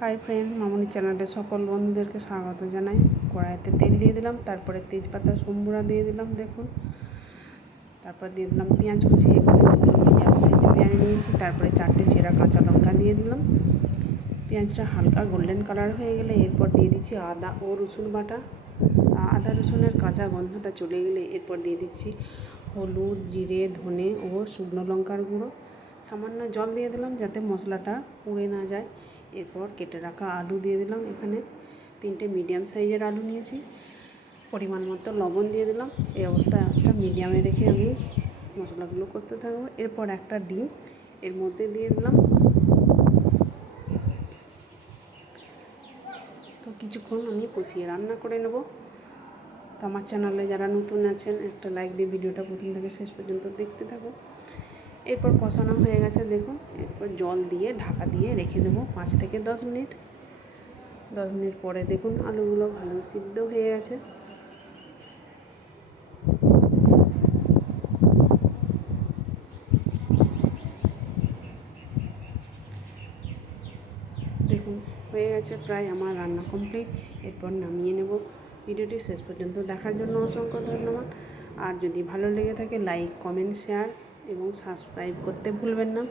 Hi friend, মামনি চ্যানেলে সকল বন্ধুদেরকে স্বাগত জানাই। কড়াইতে তেল দিয়ে দিলাম, তারপরে তেজপাতা সম্বুরা দিয়ে দিলাম দেখুন। তারপর দিয়ে দিলাম পেঁয়াজ কুচি, এখানে মিডিয়াম সাইজে পেঁয়াজ নিয়েছি। তারপরে 4টে চেরা কাঁচা লঙ্কা দিয়ে দিলাম। পেঁয়াজটা হালকা গোল্ডেন কালার হয়ে গেলে এরপর দিয়ে দিচ্ছি আদা ও রসুন বাটা। আদা রসুনের কাঁচা গন্ধটা চলে গেলে এরপর দিয়ে দিচ্ছি হলুদ, জিরে, ধনে ও শুকনো লঙ্কার গুঁড়ো। সামান্য জল দিয়ে দিলাম যাতে মশলাটা পুড়ে না যায়। এরপর কেটে রাখা আলু দিয়ে দিলাম। এখানে 3টে মিডিয়াম সাইজের আলু নিয়েছি। পরিমাণ মতো লবণ দিয়ে দিলাম। এই অবস্থায় আঁচটা মিডিয়ামে রেখে আমি মশলাগুলো কষতে থাকবো। এরপর একটা ডিম এর মধ্যে দিয়ে দিলাম। তো কিছুক্ষণ আমি কষিয়ে রান্না করে নেব। তো আমার চ্যানেলে যারা নতুন আছেন একটা লাইক দিয়ে ভিডিওটা প্রথম থেকে শেষ পর্যন্ত দেখতে থাকো। এরপর কষানো হয়ে গেছে দেখুন। এরপর জল দিয়ে ঢাকা দিয়ে রেখে দেবো 5 থেকে 10 মিনিট। 10 মিনিট পরে দেখুন আলুগুলো ভালো সিদ্ধ হয়ে গেছে। দেখুন হয়ে গেছে প্রায় আমার রান্না কমপ্লিট। এরপর নামিয়ে নেব। ভিডিওটি শেষ পর্যন্ত দেখার জন্য অসংখ্য ধন্যবাদ। আর যদি ভালো লেগে থাকে লাইক, কমেন্ট, শেয়ার এবং সাবস্ক্রাইব করতে ভুলবেন না।